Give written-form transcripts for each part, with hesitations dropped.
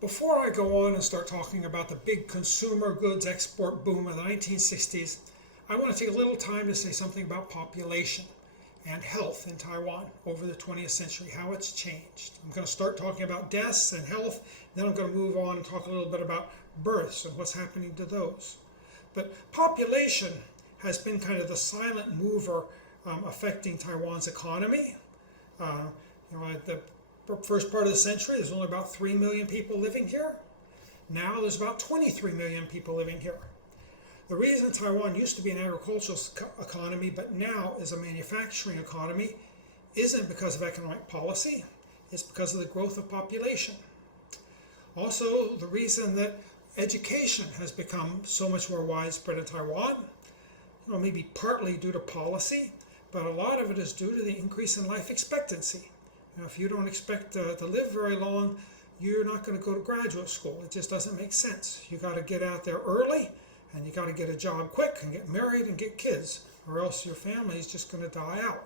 Before I go on and start talking about the big consumer goods export boom of the 1960s, I want to take a little time to say something about population and health in Taiwan over the 20th century, how it's changed. I'm going to start talking about deaths and health, then I'm going to move on and talk a little bit about births and what's happening to those. But population has been kind of the silent mover affecting Taiwan's economy. At the first part of the century, there's only about 3 million people living here. Now there's about 23 million people living here. The reason Taiwan used to be an agricultural economy, but now is a manufacturing economy, isn't because of economic policy, it's because of the growth of population. Also, the reason that education has become so much more widespread in Taiwan, maybe partly due to policy, but a lot of it is due to the increase in life expectancy. If you don't expect to live very long, you're not going to go to graduate school. It just doesn't make sense. You got to get out there early, and you got to get a job quick and get married and get kids, or else your family is just going to die out.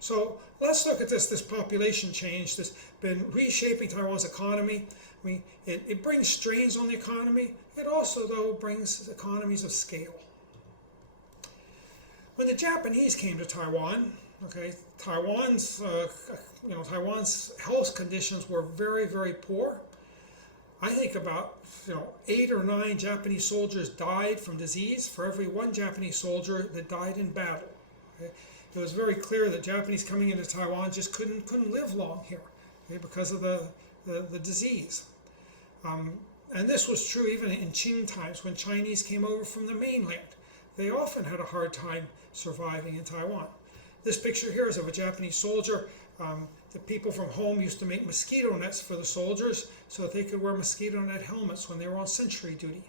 So let's look at this population change that's been reshaping Taiwan's economy. I mean, it brings strains on the economy. It also, though, brings economies of scale. When the Japanese came to Taiwan, Taiwan's health conditions were very, very poor. I think about 8 or 9 Japanese soldiers died from disease for every 1 Japanese soldier that died in battle. Okay? It was very clear that Japanese coming into Taiwan just couldn't live long here, because of the disease. And this was true even in Qing times when Chinese came over from the mainland. They often had a hard time surviving in Taiwan. This picture here is of a Japanese soldier. The people from home used to make mosquito nets for the soldiers so that they could wear mosquito net helmets when they were on sentry duty.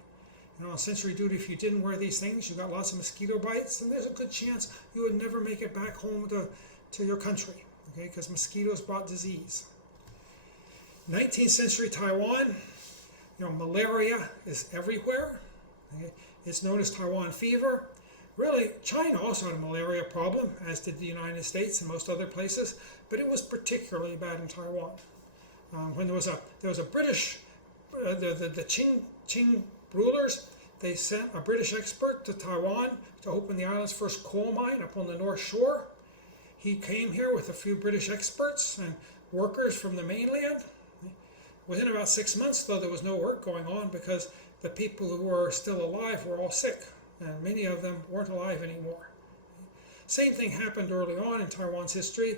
On sentry duty, if you didn't wear these things, you got lots of mosquito bites, and there's a good chance you would never make it back home to your country, because mosquitoes brought disease. 19th century Taiwan, malaria is everywhere. Okay? It's known as Taiwan fever. Really, China also had a malaria problem, as did the United States and most other places, but it was particularly bad in Taiwan. When there was a British, the Qing rulers, they sent a British expert to Taiwan to open the island's first coal mine up on the North Shore. He came here with a few British experts and workers from the mainland. Within about 6 months, though, there was no work going on because the people who were still alive were all sick, and many of them weren't alive anymore. Same thing happened early on in Taiwan's history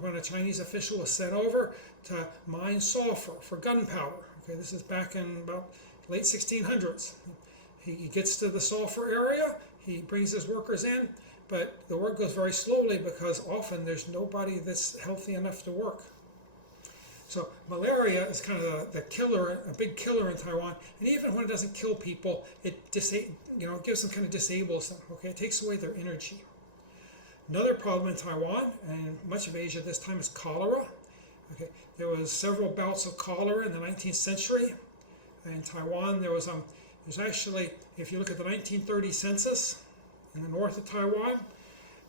when a Chinese official was sent over to mine sulfur for gunpowder. This is back in about late 1600s. He gets to the sulfur area, he brings his workers in, but the work goes very slowly because often there's nobody that's healthy enough to work. So malaria is kind of the killer, a big killer in Taiwan. And even when it doesn't kill people, it gives them, kind of disables them. It takes away their energy. Another problem in Taiwan and much of Asia this time is cholera. There was several bouts of cholera in the 19th century. In Taiwan, there's actually, if you look at the 1930 census in the north of Taiwan,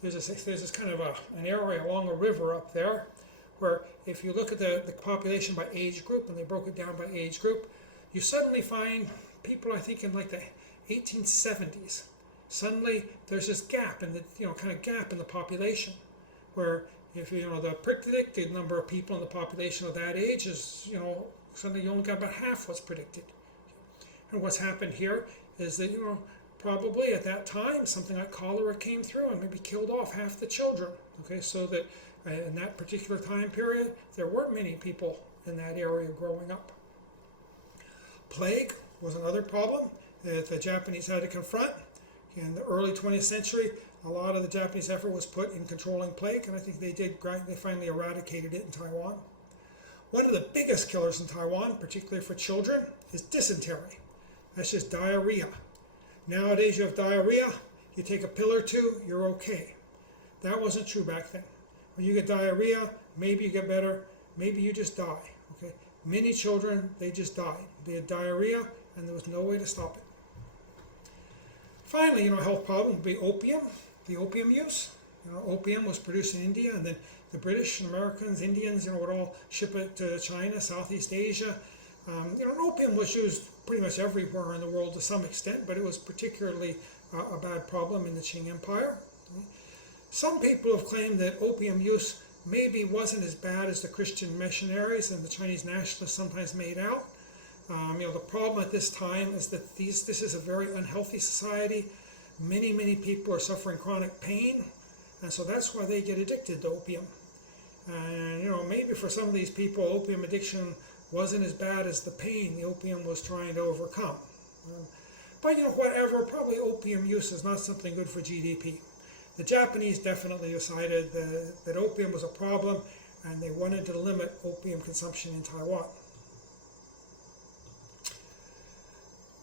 there's this kind of an area along a river up there, where if you look at the population by age group, and they broke it down by age group, you suddenly find people, I think in like the 1870s, suddenly there's this gap in the population, where if the predicted number of people in the population of that age is, suddenly you only got about half what's predicted. And what's happened here is that, probably at that time, something like cholera came through and maybe killed off half the children. So that in that particular time period, there weren't many people in that area growing up. Plague was another problem that the Japanese had to confront. In the early 20th century, a lot of the Japanese effort was put in controlling plague, and I think they finally eradicated it in Taiwan. One of the biggest killers in Taiwan, particularly for children, is dysentery. That's just diarrhea. Nowadays, you have diarrhea, you take a pill or two, you're okay. That wasn't true back then. When you get diarrhea, maybe you get better, maybe you just die. Many children, they just died. They had diarrhea, and there was no way to stop it. Finally, a health problem would be opium, the opium use. Opium was produced in India, and then the British and Americans, Indians, would all ship it to China, Southeast Asia. Opium was used pretty much everywhere in the world to some extent, but it was particularly a bad problem in the Qing Empire. Some people have claimed that opium use maybe wasn't as bad as the Christian missionaries and the Chinese nationalists sometimes made out. The problem at this time is that this is a very unhealthy society. Many people are suffering chronic pain, and so that's why they get addicted to opium. And maybe for some of these people, opium addiction wasn't as bad as the pain the opium was trying to overcome. But whatever, probably opium use is not something good for GDP. The Japanese definitely decided that opium was a problem, and they wanted to limit opium consumption in Taiwan.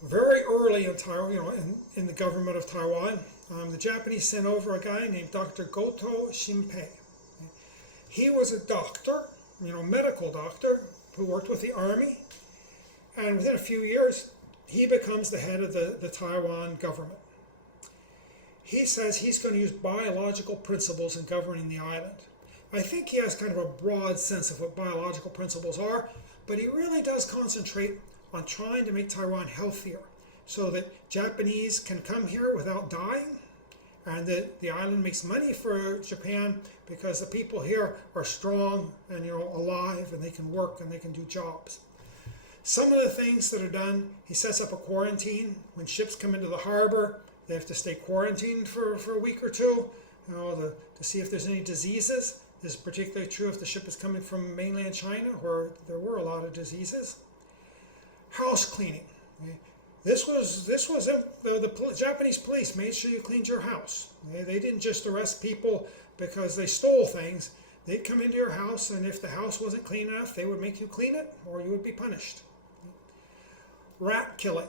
Very early in Taiwan, in the government of Taiwan, the Japanese sent over a guy named Dr. Goto Shinpei. He was a doctor, medical doctor, who worked with the army, and within a few years, he becomes the head of the Taiwan government. He says he's going to use biological principles in governing the island. I think he has kind of a broad sense of what biological principles are, but he really does concentrate on trying to make Taiwan healthier so that Japanese can come here without dying, and that the island makes money for Japan because the people here are strong and alive, and they can work and they can do jobs. Some of the things that are done, he sets up a quarantine. When ships come into the harbor, they have to stay quarantined for a week or two, to see if there's any diseases. This is particularly true if the ship is coming from mainland China, where there were a lot of diseases. House cleaning. Okay. This was the Japanese police made sure you cleaned your house. Okay. They didn't just arrest people because they stole things. They'd come into your house, and if the house wasn't clean enough, they would make you clean it, or you would be punished. Rat killing.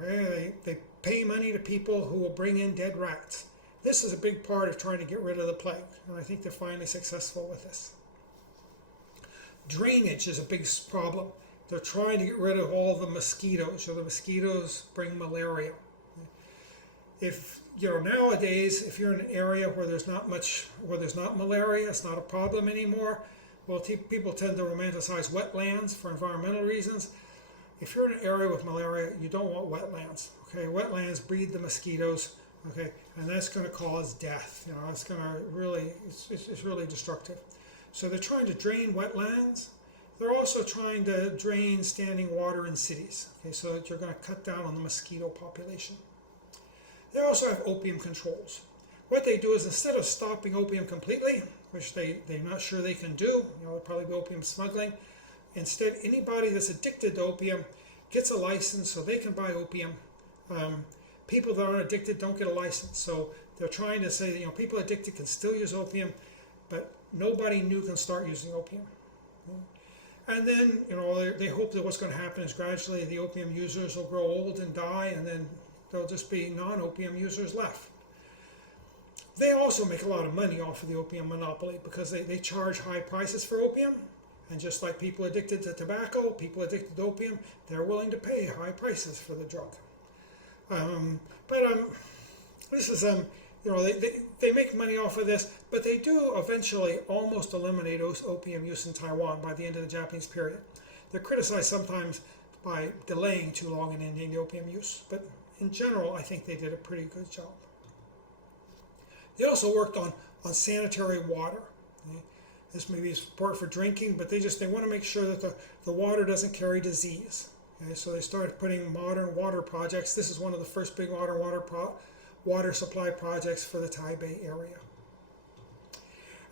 Okay. They pay money to people who will bring in dead rats. This is a big part of trying to get rid of the plague, and I think they're finally successful with this. Drainage is a big problem. They're trying to get rid of all the mosquitoes, the mosquitoes bring malaria. If nowadays, if you're in an area where there's not malaria, it's not a problem anymore. Well, people tend to romanticize wetlands for environmental reasons. If you're in an area with malaria, you don't want wetlands. Okay, wetlands breed the mosquitoes. Okay, and that's going to cause death. It's going to it's really destructive. So they're trying to drain wetlands. They're also trying to drain standing water in cities, okay, so that you're going to cut down on the mosquito population. They also have opium controls. What they do is, instead of stopping opium completely, which they're not sure they can do, it'll probably be opium smuggling, instead anybody that's addicted to opium gets a license so they can buy opium. People that aren't addicted don't get a license, so they're trying to say that people addicted can still use opium, but nobody new can start using opium. And then, they hope that what's going to happen is gradually the opium users will grow old and die, and then there'll just be non-opium users left. They also make a lot of money off of the opium monopoly because they charge high prices for opium, and just like people addicted to tobacco, people addicted to opium, they're willing to pay high prices for the drug. This is they make money off of this, but they do eventually almost eliminate opium use in Taiwan by the end of the Japanese period. They're criticized sometimes by delaying too long in ending the opium use, but in general, I think they did a pretty good job. They also worked on sanitary water. Okay? This may be important for drinking, but they want to make sure that the water doesn't carry disease. Okay? So they started putting modern water projects. This is one of the first big water supply projects for the Taipei area.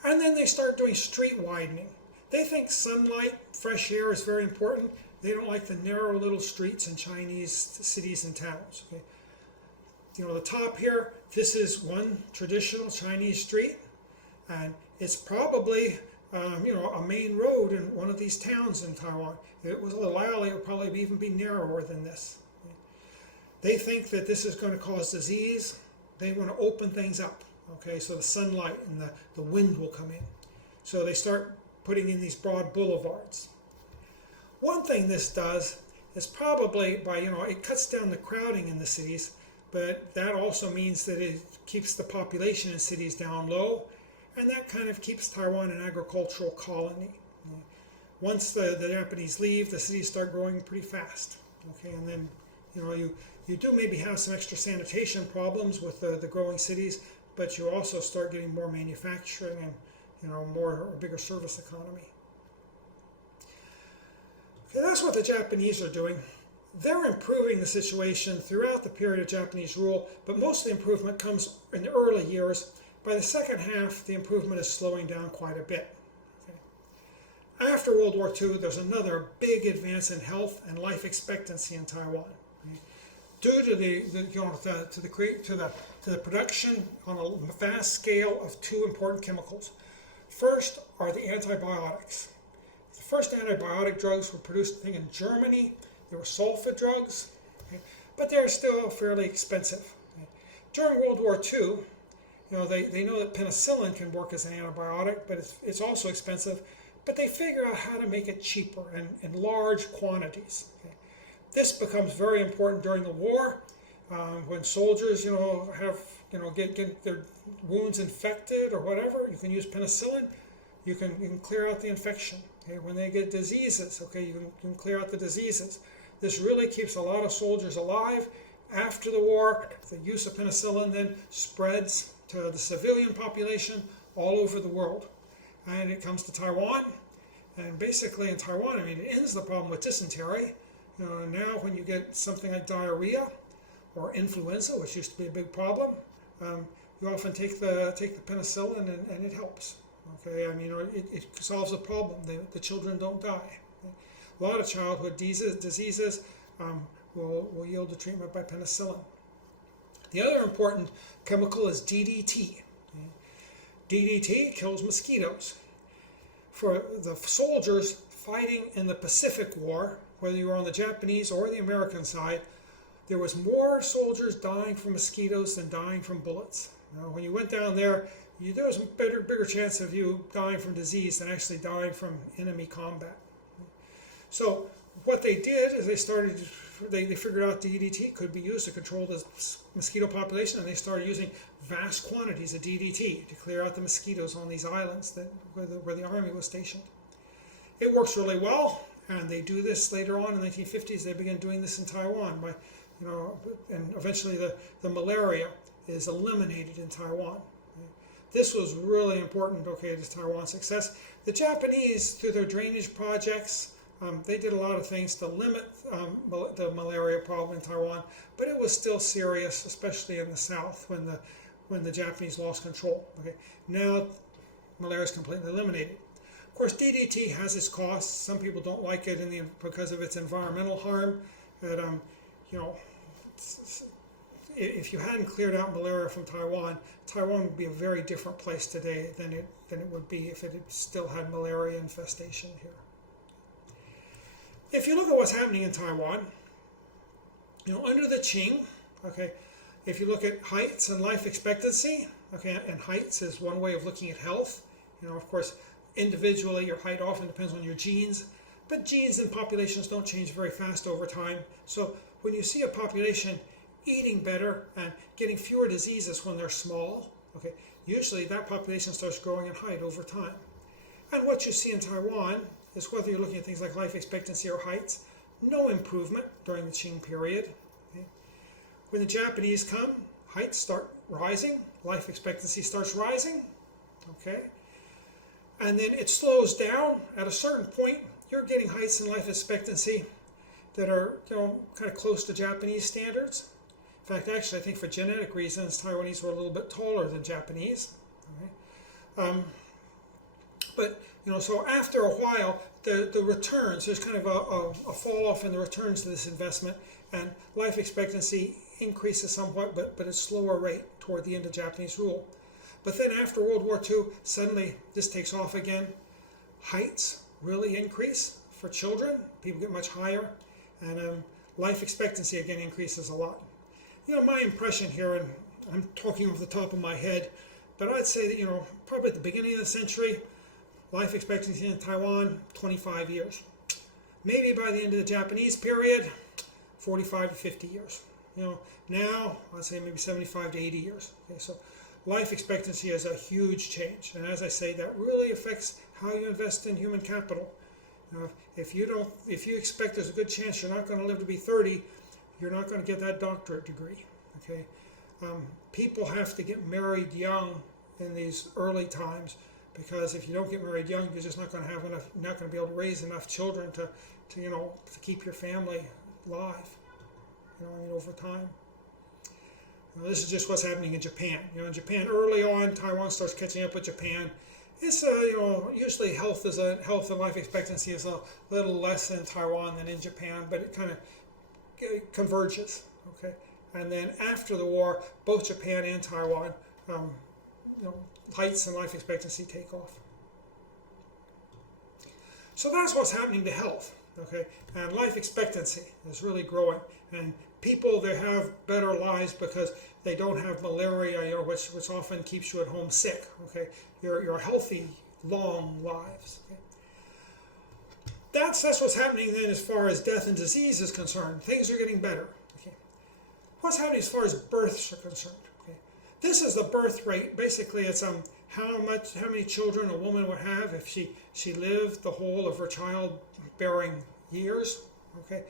And then they start doing street widening. They think sunlight, fresh air is very important. They don't like the narrow little streets in Chinese cities and towns. Okay? The top here, this is one traditional Chinese street, and it's probably a main road in one of these towns in Taiwan. If it was a little alley, it would probably even be narrower than this. Okay? They think that this is going to cause disease. They want to open things up, okay, so the sunlight and the wind will come in. So they start putting in these broad boulevards. One thing this does is probably it cuts down the crowding in the cities, but that also means that it keeps the population in cities down low, and that kind of keeps Taiwan an agricultural colony. once the Japanese leave, the cities start growing pretty fast. Okay, and then you do maybe have some extra sanitation problems with the growing cities, but you also start getting more manufacturing and a bigger service economy. Okay, that's what the Japanese are doing. They're improving the situation throughout the period of Japanese rule, but most of the improvement comes in the early years. By the second half, the improvement is slowing down quite a bit. Okay. After World War II, there's another big advance in health and life expectancy in Taiwan. Okay. Due to the production on a vast scale of two important chemicals. First are the antibiotics. The first antibiotic drugs were produced, I think, in Germany. They were sulfa drugs, okay, but they're still fairly expensive. Okay. During World War II, they know that penicillin can work as an antibiotic, but it's also expensive. But they figure out how to make it cheaper and in large quantities. Okay. This becomes very important during the war, when soldiers, get their wounds infected or whatever. You can use penicillin. You can clear out the infection. Okay. When they get diseases, okay, you can clear out the diseases. This really keeps a lot of soldiers alive. After the war, the use of penicillin then spreads to the civilian population all over the world. And it comes to Taiwan. And basically in Taiwan, it ends the problem with dysentery. Now when you get something like diarrhea or influenza, which used to be a big problem, you often take the penicillin and it helps. Okay, it solves the problem. The children don't die. A lot of childhood diseases will yield to treatment by penicillin. The other important chemical is DDT. DDT kills mosquitoes. For the soldiers fighting in the Pacific War, whether you were on the Japanese or the American side, there was more soldiers dying from mosquitoes than dying from bullets. When you went down there, there was a bigger chance of you dying from disease than actually dying from enemy combat. So what they did is they figured out DDT could be used to control the mosquito population, and they started using vast quantities of DDT to clear out the mosquitoes on these islands where the army was stationed. It works really well, and they do this later on in the 1950s. They began doing this in Taiwan, and eventually the malaria is eliminated in Taiwan. This was really important, okay, to Taiwan's success. The Japanese, through their drainage projects, they did a lot of things to limit the malaria problem in Taiwan, but it was still serious, especially in the south when the Japanese lost control. Okay, now malaria is completely eliminated. Of course, DDT has its costs. Some people don't like it because of its environmental harm. That if you hadn't cleared out malaria from Taiwan, Taiwan would be a very different place today than it would be if it had still had malaria infestation here. If you look at what's happening in Taiwan, under the Qing, okay, if you look at heights and life expectancy, okay, and heights is one way of looking at health. Of course, individually, your height often depends on your genes, but genes in populations don't change very fast over time. So when you see a population eating better and getting fewer diseases when they're small, okay, usually that population starts growing in height over time. And what you see in Taiwan is, whether you're looking at things like life expectancy or heights, no improvement during the Qing period. Okay. When the Japanese come, heights start rising, life expectancy starts rising, okay, and then it slows down. At a certain point, you're getting heights and life expectancy that are kind of close to Japanese standards. In fact, actually, I think for genetic reasons, Taiwanese were a little bit taller than Japanese. Okay. But so after a while, the returns, there's kind of a fall off in the returns to this investment, and life expectancy increases somewhat, but at a slower rate toward the end of Japanese rule. But then after World War II, suddenly this takes off again. Heights really increase for children. People get much higher, and life expectancy again increases a lot. My impression here, and I'm talking off the top of my head, but I'd say that, probably at the beginning of the century, life expectancy in Taiwan, 25 years. Maybe by the end of the Japanese period, 45 to 50 years. Now, I'd say maybe 75 to 80 years. Okay, so life expectancy is a huge change. And as I say, that really affects how you invest in human capital. If you expect there's a good chance you're not going to live to be 30, you're not going to get that doctorate degree. Okay, people have to get married young in these early times, because if you don't get married young, you're just not going to have enough, not going to be able to raise enough children to keep your family alive, over time. This is just what's happening in Japan. In Japan, early on, Taiwan starts catching up with Japan. It's usually health and life expectancy is a little less in Taiwan than in Japan, but it kind of converges. Okay, and then after the war, both Japan and Taiwan, heights and life expectancy take off. So that's what's happening to health. Okay, and life expectancy is really growing, and people, they have better lives because they don't have malaria, which often keeps you at home sick. Okay, you're healthy, long lives. Okay? That's what's happening then as far as death and disease is concerned. Things are getting better. Okay, what's happening as far as births are concerned? Okay, this is the birth rate. Basically, it's how many children a woman would have if she lived the whole of her childbearing years. Okay,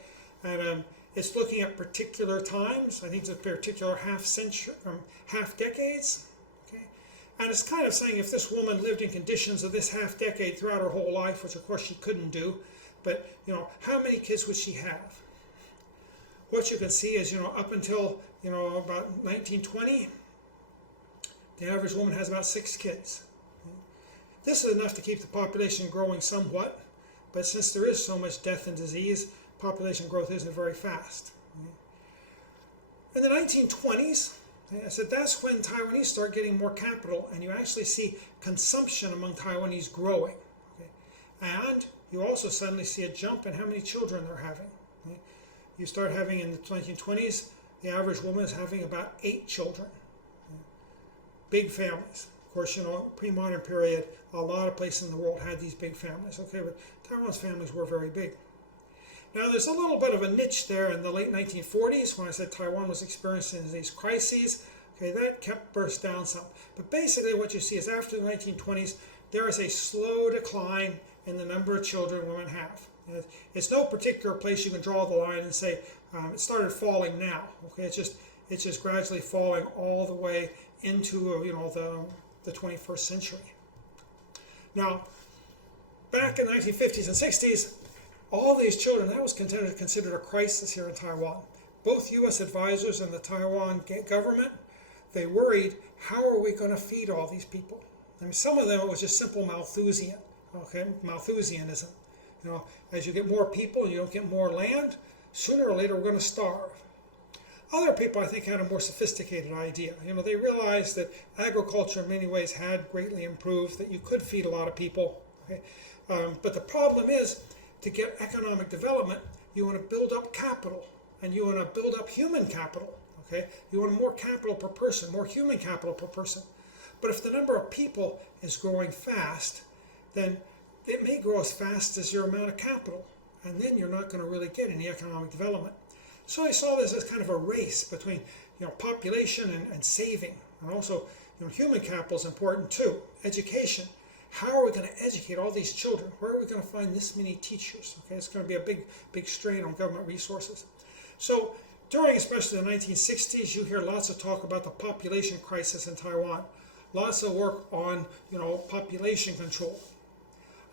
and it's looking at particular times. I think it's a particular half decades. Okay, and it's kind of saying if this woman lived in conditions of this half decade throughout her whole life, which of course she couldn't do, but how many kids would she have? What you can see is up until about 1920, the average woman has about 6 kids. This is enough to keep the population growing somewhat, but since there is so much death and disease, population growth isn't very fast. In the 1920s, I said that's when Taiwanese start getting more capital, and you actually see consumption among Taiwanese growing. Okay? And you also suddenly see a jump in how many children they're having. Okay? You start having, in the 1920s, the average woman is having about 8 children. Okay? Big families. Of course, pre-modern period, a lot of places in the world had these big families. Okay, but Taiwan's families were very big. Now, there's a little bit of a niche there in the late 1940s when I said Taiwan was experiencing these crises. Okay, that kept burst down some. But basically what you see is after the 1920s, there is a slow decline in the number of children women have. It's no particular place you can draw the line and say it started falling now. Okay, it's just gradually falling all the way into the 21st century. Now, back in the 1950s and 60s, all these children, that was considered a crisis here in Taiwan. Both U.S. advisors and the Taiwan government, they worried, how are we going to feed all these people? I mean, some of them, it was just simple Malthusianism. As you get more people and you don't get more land, sooner or later we're going to starve. Other people, I think, had a more sophisticated idea. They realized that agriculture in many ways had greatly improved, that you could feed a lot of people. Okay? But the problem is, to get economic development, you want to build up capital, and you want to build up human capital. Okay, you want more capital per person, more human capital per person. But if the number of people is growing fast, then it may grow as fast as your amount of capital, and then you're not going to really get any economic development. So I saw this as kind of a race between population and saving, and also human capital is important too. Education. How are we going to educate all these children? Where are we going to find this many teachers? Okay, it's going to be a big strain on government resources. So during especially the 1960s, you hear lots of talk about the population crisis in Taiwan. Lots of work on population control.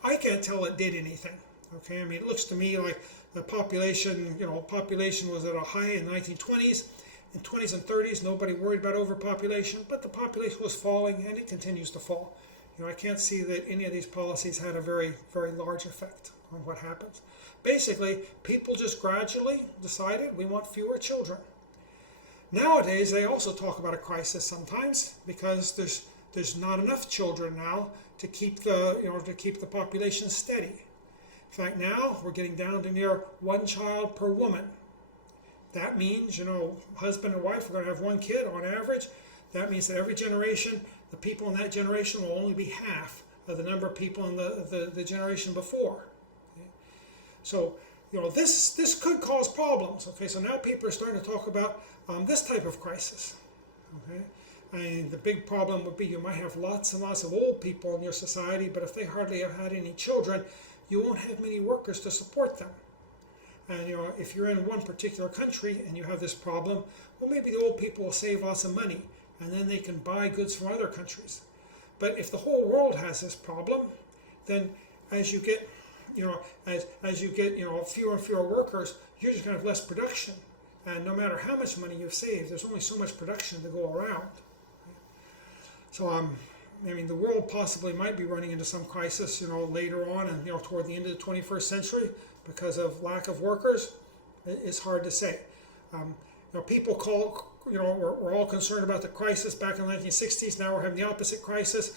I can't tell it did anything. Okay, I mean, it looks to me like the population was at a high in the 1920s. In 20s and 30s, nobody worried about overpopulation, but the population was falling, and it continues to fall. I can't see that any of these policies had a very, very large effect on what happens. Basically, people just gradually decided we want fewer children. Nowadays, they also talk about a crisis sometimes because there's not enough children now to keep the population steady. In fact, now we're getting down to near 1 child per woman. That means, husband and wife are going to have 1 kid on average. That means that every generation, the people in that generation will only be half of the number of people in the generation before. Okay? So, this could cause problems. Okay, so now people are starting to talk about this type of crisis. Okay, I mean, the big problem would be you might have lots and lots of old people in your society, but if they hardly have had any children, you won't have many workers to support them. And if you're in one particular country and you have this problem, well, maybe the old people will save lots of money, and then they can buy goods from other countries. But if the whole world has this problem, then as you get, as you get, fewer and fewer workers, you're just going to have less production. And no matter how much money you've saved, there's only so much production to go around. So, the world possibly might be running into some crisis, later on and, toward the end of the 21st century because of lack of workers. It's hard to say. People call, we're all concerned about the crisis back in the 1960s. Now we're having the opposite crisis.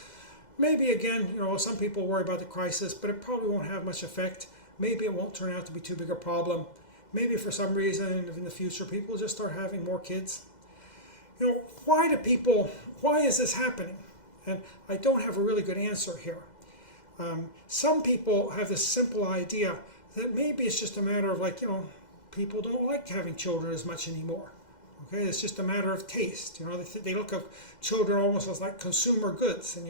Maybe again, some people worry about the crisis, but it probably won't have much effect. Maybe it won't turn out to be too big a problem. Maybe for some reason in the future people will just start having more kids. Why is this happening? And I don't have a really good answer here. Some people have this simple idea that maybe it's just a matter of people don't like having children as much anymore. Okay, it's just a matter of taste. They look at children almost as like consumer goods, and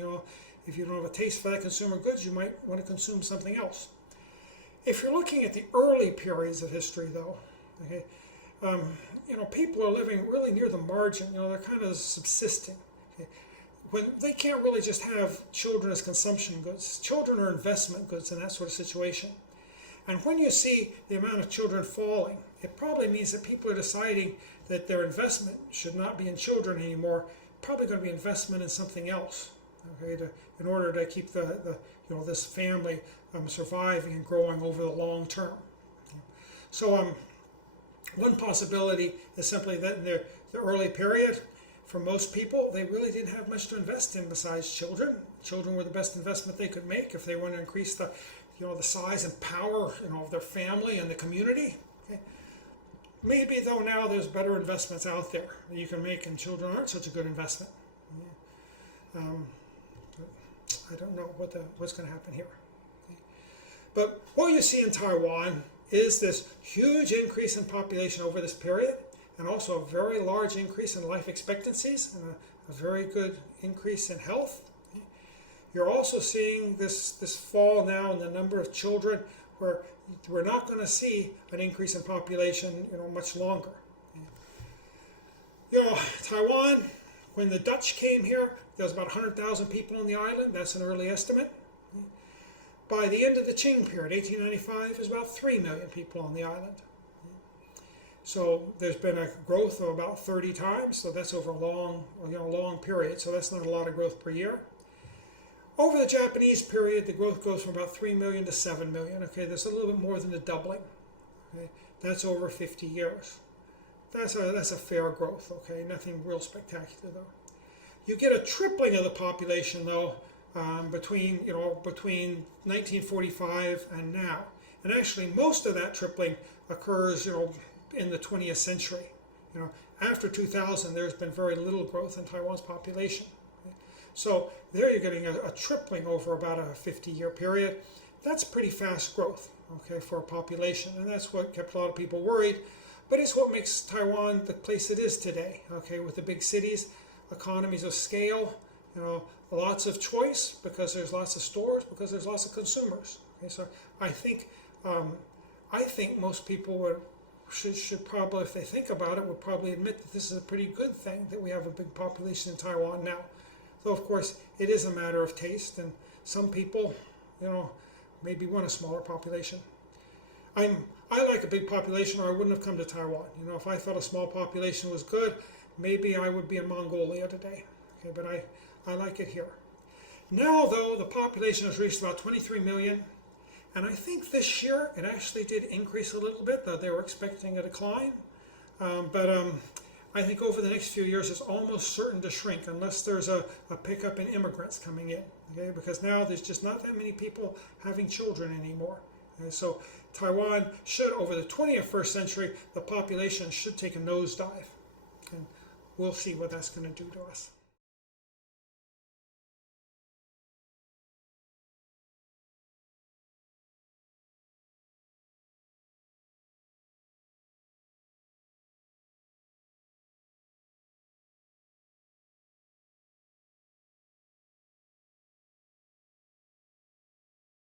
if you don't have a taste for that consumer goods, you might want to consume something else. If you're looking at the early periods of history, though, okay, people are living really near the margin. They're kind of subsisting. Okay? When they can't really just have children as consumption goods. Children are investment goods in that sort of situation. And when you see the amount of children falling, it probably means that people are deciding that their investment should not be in children anymore. Probably going to be investment in something else, okay, in order to keep this family surviving and growing over the long term. So one possibility is simply that in the early period, for most people, they really didn't have much to invest in besides children. Children were the best investment they could make if they want to increase the size and power of their family and the community. Okay. Maybe though now there's better investments out there that you can make, and children aren't such a good investment. I don't know what's going to happen here. Okay. But what you see in Taiwan is this huge increase in population over this period, and also a very large increase in life expectancies, and a very good increase in health. You're also seeing this fall now in the number of children, where we're not going to see an increase in population much longer. Taiwan, when the Dutch came here, there was about 100,000 people on the island. That's an early estimate. By the end of the Qing period, 1895, there's about 3 million people on the island. So there's been a growth of about 30 times. So that's over a long period. So that's not a lot of growth per year. Over the Japanese period, the growth goes from about 3 million to 7 million. Okay, that's a little bit more than a doubling. Okay, that's over 50 years. That's a fair growth. Okay, nothing real spectacular though. You get a tripling of the population though between 1945 and now, and actually most of that tripling occurs in the 20th century. After 2000, there's been very little growth in Taiwan's population. So there you're getting a tripling over about a 50-year period. That's pretty fast growth, okay, for a population, and that's what kept a lot of people worried. But it's what makes Taiwan the place it is today, okay, with the big cities, economies of scale, lots of choice because there's lots of stores, because there's lots of consumers. Okay, so I think most people should probably, if they think about it, would probably admit that this is a pretty good thing that we have a big population in Taiwan now. Though of course it is a matter of taste, and some people, maybe want a smaller population. I like a big population, or I wouldn't have come to Taiwan. If I thought a small population was good, maybe I would be in Mongolia today. Okay, but I like it here. Now though, the population has reached about 23 million. And I think this year it actually did increase a little bit, though they were expecting a decline. I think over the next few years it's almost certain to shrink unless there's a pickup in immigrants coming in. Okay? Because now there's just not that many people having children anymore. Okay? So Taiwan should, over the 21st century, the population should take a nosedive. And we'll see what that's going to do to us.